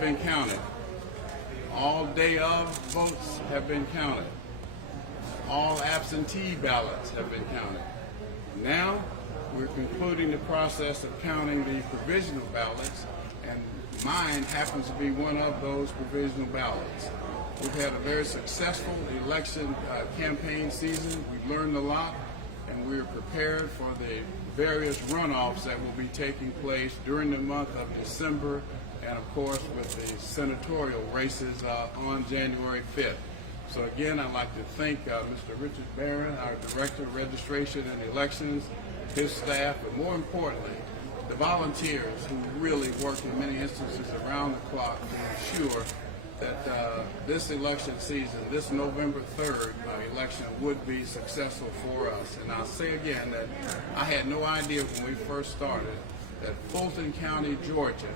have been counted. All day of votes have been counted. All absentee ballots have been counted. Now, we're concluding the process of counting the provisional ballots, and mine happens to be one of those provisional ballots. We've had a very successful election campaign season. We've learned a lot, and we're prepared for the various runoffs that will be taking place during the month of December, and of course with the senatorial races on January 5th. So again, I'd like to thank Mr. Richard Barron, our Director of Registration and Elections, his staff, but more importantly, the volunteers who really work in many instances around the clock to ensure that this election season, this November 3rd election, would be successful for us. And I'll say again that I had no idea when we first started that Fulton County, Georgia,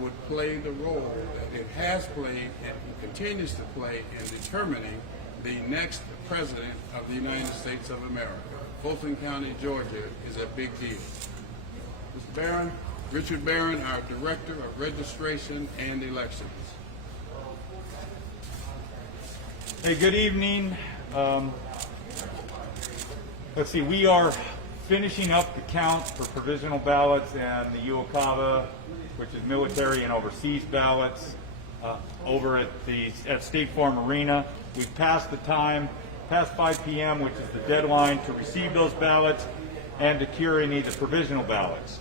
would play the role that it has played and continues to play in determining the next president of the United States of America. Fulton County, Georgia is a big deal. Mr. Barron, Richard Barron, our Director of Registration and Elections. Hey, good evening. Let's see, we are finishing up the count for provisional ballots and the UOCAVA, which is military and overseas ballots, over at State Farm Arena. We've passed the time, past 5 p.m., which is the deadline to receive those ballots and to cure any of the provisional ballots.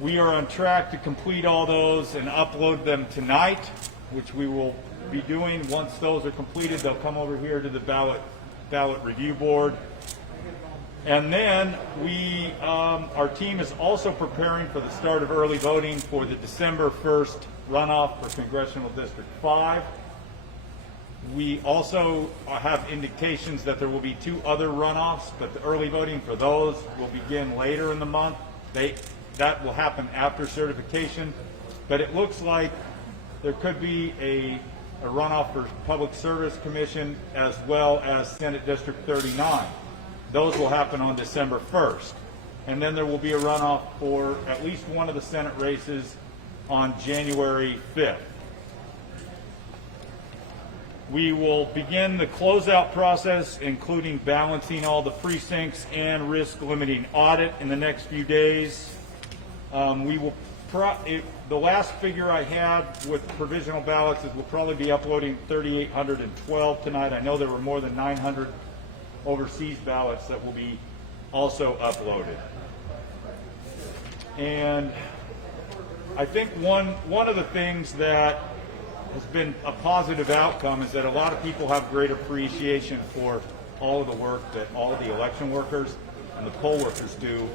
We are on track to complete all those and upload them tonight, which we will be doing. Once those are completed, they'll come over here to the ballot review board. And then our team is also preparing for the start of early voting for the December 1st runoff for Congressional District 5. We also have indications that there will be 2 other runoffs, but the early voting for those will begin later in the month. That will happen after certification, but it looks like there could be a runoff for Public Service Commission as well as Senate District 39. Those will happen on December 1st. And then there will be a runoff for at least one of the Senate races on January 5th. We will begin the closeout process, including balancing all the precincts and risk limiting audit in the next few days. The last figure I had with provisional ballots is we'll probably be uploading 3,812 tonight. I know there were more than 900 overseas ballots that will be also uploaded. And I think one of the things that has been a positive outcome is that a lot of people have great appreciation for all of the work that all the election workers and the poll workers do,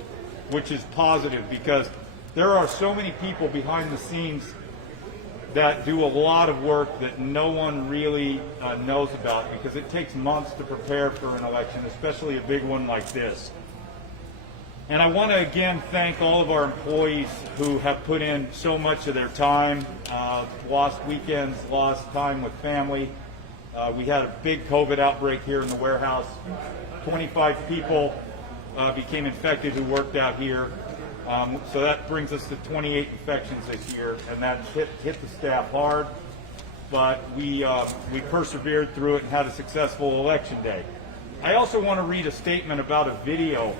which is positive because there are so many people behind the scenes that do a lot of work that no one really knows about, because it takes months to prepare for an election, especially a big one like this. And I want to again thank all of our employees who have put in so much of their time, lost weekends, lost time with family. We had a big COVID outbreak here in the warehouse. 25 people became infected who worked out here. So that brings us to 28 infections this year, and that hit the staff hard. But we persevered through it and had a successful election day. I also want to read a statement about a video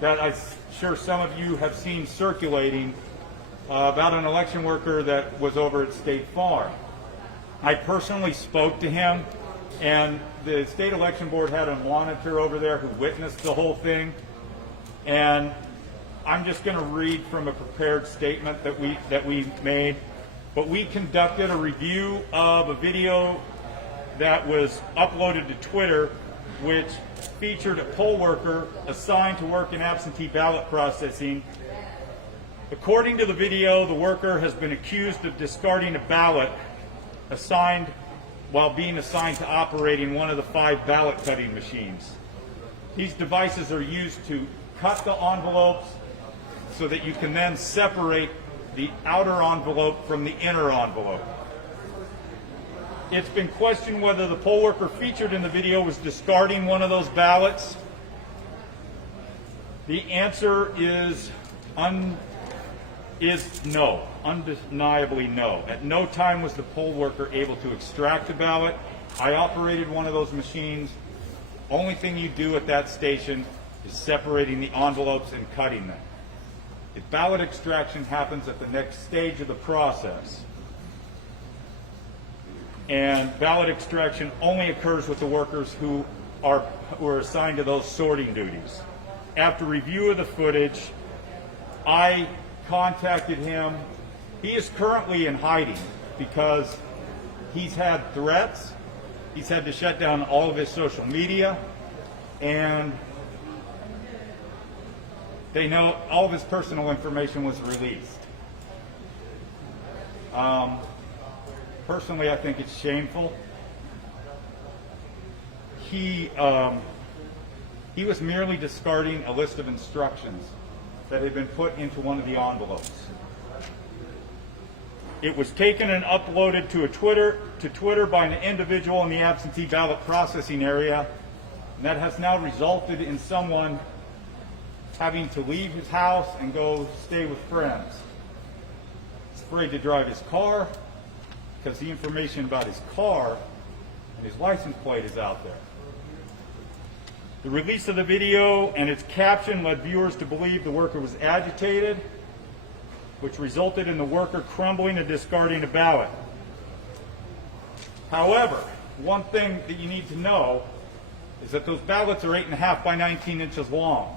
that I'm sure some of you have seen circulating about an election worker that was over at State Farm. I personally spoke to him, and the state election board had a monitor over there who witnessed the whole thing. And I'm just going to read from a prepared statement that we made. But we conducted a review of a video that was uploaded to Twitter, which featured a poll worker assigned to work in absentee ballot processing. According to the video, the worker has been accused of discarding a ballot while being assigned to operating one of the 5 ballot cutting machines. These devices are used to cut the envelopes so that you can then separate the outer envelope from the inner envelope. It's been questioned whether the poll worker featured in the video was discarding one of those ballots. The answer is is no, undeniably no. At no time was the poll worker able to extract a ballot. I operated one of those machines. Only thing you do at that station is separating the envelopes and cutting them. If ballot extraction happens at the next stage of the process, and ballot extraction only occurs with the workers who are assigned to those sorting duties. After review of the footage, I contacted him. He is currently in hiding because he's had threats. He's had to shut down all of his social media, and they know all of his personal information was released. Personally, I think it's shameful. He was merely discarding a list of instructions that had been put into one of the envelopes. It was taken and uploaded to Twitter by an individual in the absentee ballot processing area, and that has now resulted in someone having to leave his house and go stay with friends. He's afraid to drive his car because the information about his car and his license plate is out there. The release of the video and its caption led viewers to believe the worker was agitated, which resulted in the worker crumbling and discarding a ballot. However, one thing that you need to know is that those ballots are 8.5 by 19 inches long.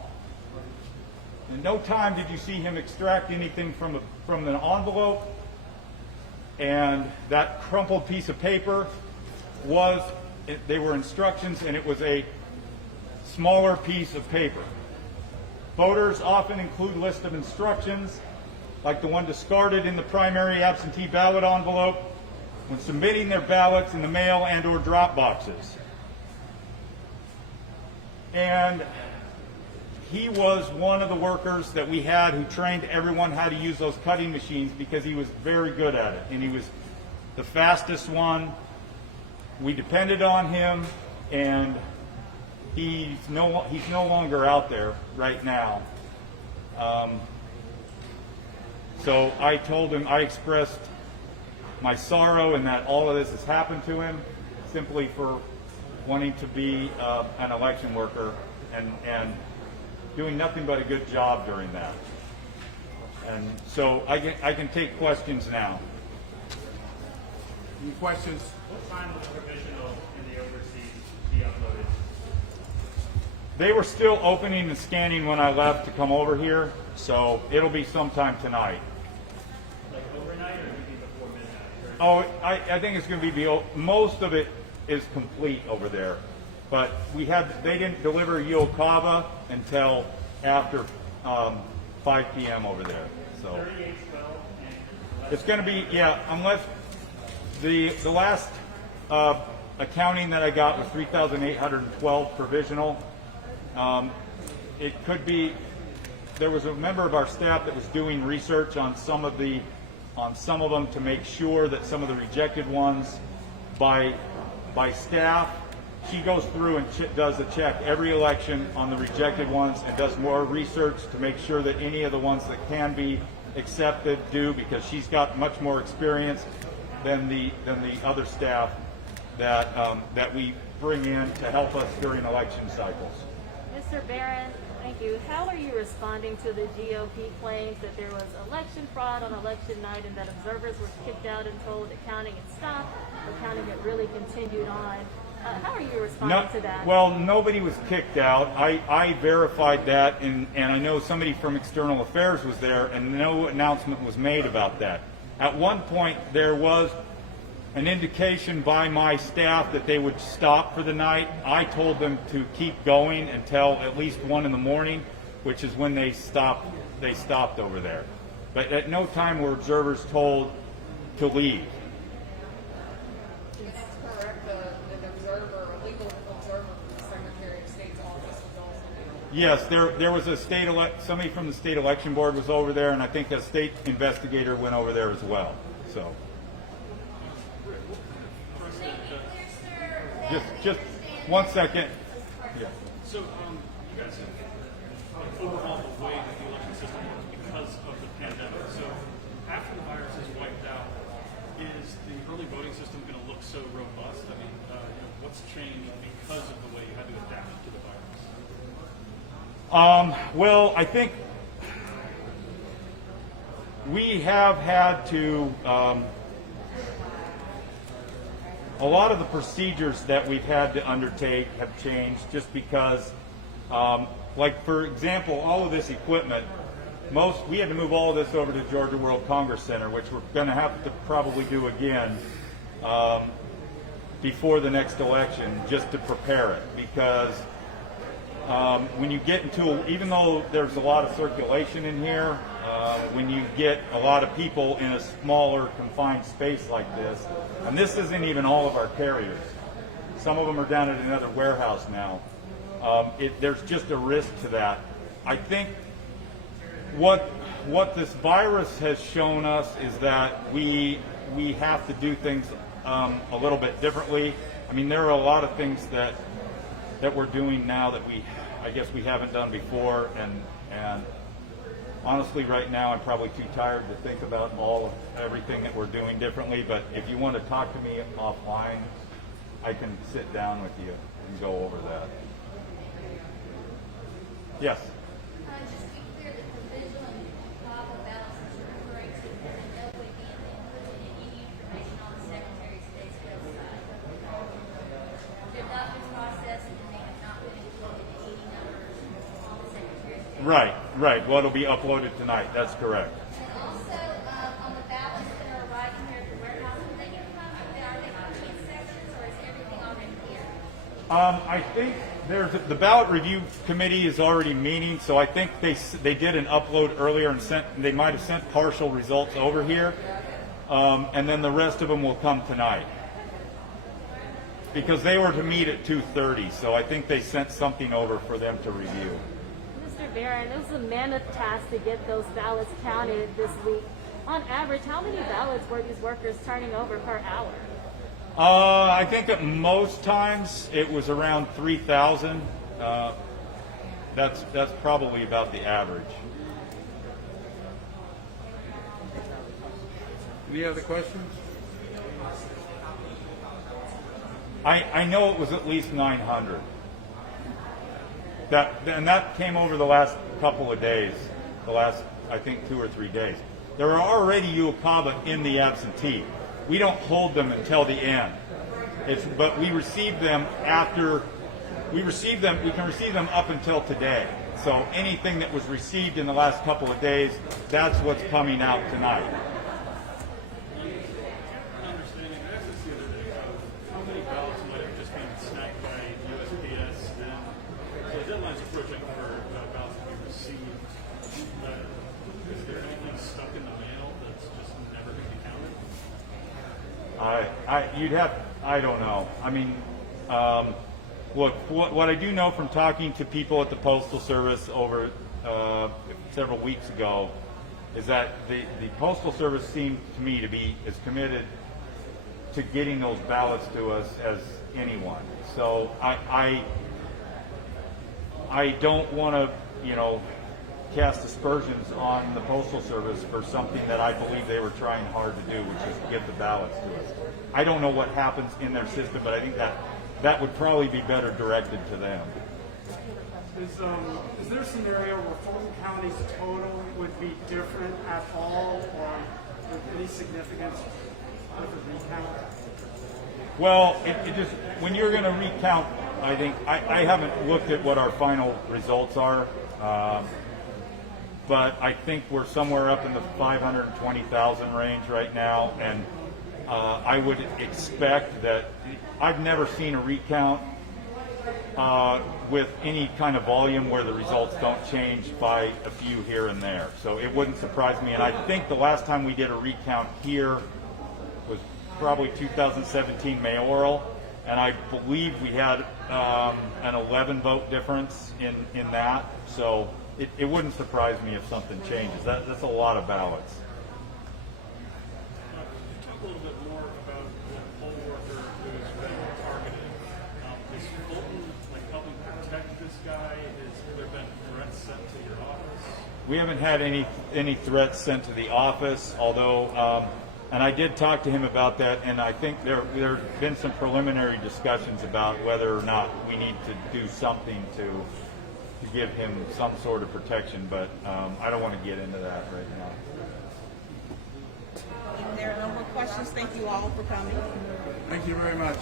In no time did you see him extract anything from an envelope, and that crumpled piece of paper they were instructions, and it was a smaller piece of paper. Voters often include lists of instructions, like the one discarded in the primary absentee ballot envelope, when submitting their ballots in the mail and or drop boxes. And he was one of the workers that we had who trained everyone how to use those cutting machines because he was very good at it, and he was the fastest one. We depended on him, and he's no longer out there right now. So I told him, I expressed my sorrow in that all of this has happened to him simply for wanting to be an election worker and doing nothing but a good job during that. And so I can take questions now. Any questions? What time was provisional in the overseas be uploaded? They were still opening and scanning when I left to come over here, so it'll be sometime tonight. Like overnight, or maybe before midnight? Oh, I think it's going to be most of it is complete over there, but they didn't deliver Yokava until after 5 p.m. over there. So 3812 and it's going to be, unless the last accounting that I got was 3,812 provisional. It could be there was a member of our staff that was doing research on some of them to make sure that some of the rejected ones by staff. She goes through and does a check every election on the rejected ones and does more research to make sure that any of the ones that can be accepted do, because she's got much more experience than the other staff that we bring in to help us during election cycles. Mr. Barron, thank you. How are you responding to the GOP claims that there was election fraud on election night and that observers were kicked out and told that counting had stopped, or counting had really continued on? How are you responding to that? Well, nobody was kicked out. I verified that, and I know somebody from External Affairs was there, and no announcement was made about that. At one point, there was an indication by my staff that they would stop for the night. I told them to keep going until at least 1 in the morning, which is when they stopped over there. But at no time were observers told to leave. That's correct. The observer, a legal observer from the Secretary of State's office was also there. Yes, there was somebody from the state election board was over there, and I think a state investigator went over there as well. So. Just 1 second. Yeah. So you guys have overhauled the way that the election system works because of the pandemic. So is the early voting system going to look so robust? I mean, what's changed because of the way you had to adapt to the virus? Well, I think we have had to, a lot of the procedures that we've had to undertake have changed just because, like for example, all of this equipment, we had to move all of this over to Georgia World Congress Center, which we're going to have to probably do again before the next election just to prepare it, because when you get into, even though there's a lot of circulation in here, when you get a lot of people in a smaller confined space like this, and this isn't even all of our carriers. Some of them are down at another warehouse now. There's just a risk to that. I think what this virus has shown us is that we have to do things a little bit differently. I mean, there are a lot of things that we're doing now that I guess we haven't done before, and honestly, right now I'm probably too tired to think about everything that we're doing differently. But if you want to talk to me offline, I can sit down with you and go over that. Yes. Just to be clear, the provisional Chicago ballots that you're referring to will in no way be included in any information on the Secretary of State's website. They've not been processed and they have not been included in any numbers on the Secretary of State. Right. Well, it'll be uploaded tonight. That's correct. And also, on the ballots that are arriving here at the warehouse, when they get come, are they coming in sections or is everything already here? I think the ballot review committee is already meeting, so I think they did an upload earlier and they might have sent partial results over here, and then the rest of them will come tonight because they were to meet at 2:30. So I think they sent something over for them to review. Mr. Barron, it was a mammoth task to get those ballots counted this week. On average, how many ballots were these workers turning over per hour? I think at most times it was around 3,000. That's probably about the average. Any other questions? I know it was at least 900. And that came over the last couple of days, the last, I think, 2 or 3 days. There are already UOCABA in the absentee. We don't hold them until the end. But we receive them we can receive them up until today. So anything that was received in the last couple of days, that's what's coming out tonight. Understanding, I asked this the other day, how many ballots might have just been snagged by USPS, and the deadline's approaching for ballots to be received. Is there anything stuck in the mail that's just never going to be counted? I don't know. I mean, look, what I do know from talking to people at the Postal Service over several weeks ago is that the Postal Service seemed to me to be as committed to getting those ballots to us as anyone. So I don't want to, cast aspersions on the Postal Service for something that I believe they were trying hard to do, which is get the ballots to us. I don't know what happens in their system, but I think that would probably be better directed to them. Is there a scenario where Fulton County's total would be different at all or with any significance with the recount? Well, it just, when you're going to recount, I think, I haven't looked at what our final results are, but I think we're somewhere up in the 520,000 range right now, and I would expect that, I've never seen a recount with any kind of volume where the results don't change by a few here and there. So it wouldn't surprise me, and I think the last time we did a recount here was probably 2017 mayoral, and I believe we had an 11 vote difference in that. So it wouldn't surprise me if something changes. That's a lot of ballots. Talk a little bit more about the poll worker who's been targeted. Is Fulton helping protect this guy? Has there been threats sent to your office? We haven't had any threats sent to the office, although And I did talk to him about that, and I think there have been some preliminary discussions about whether or not we need to do something to give him some sort of protection, but I don't want to get into that right now. If there are no more questions, thank you all for coming. Thank you very much.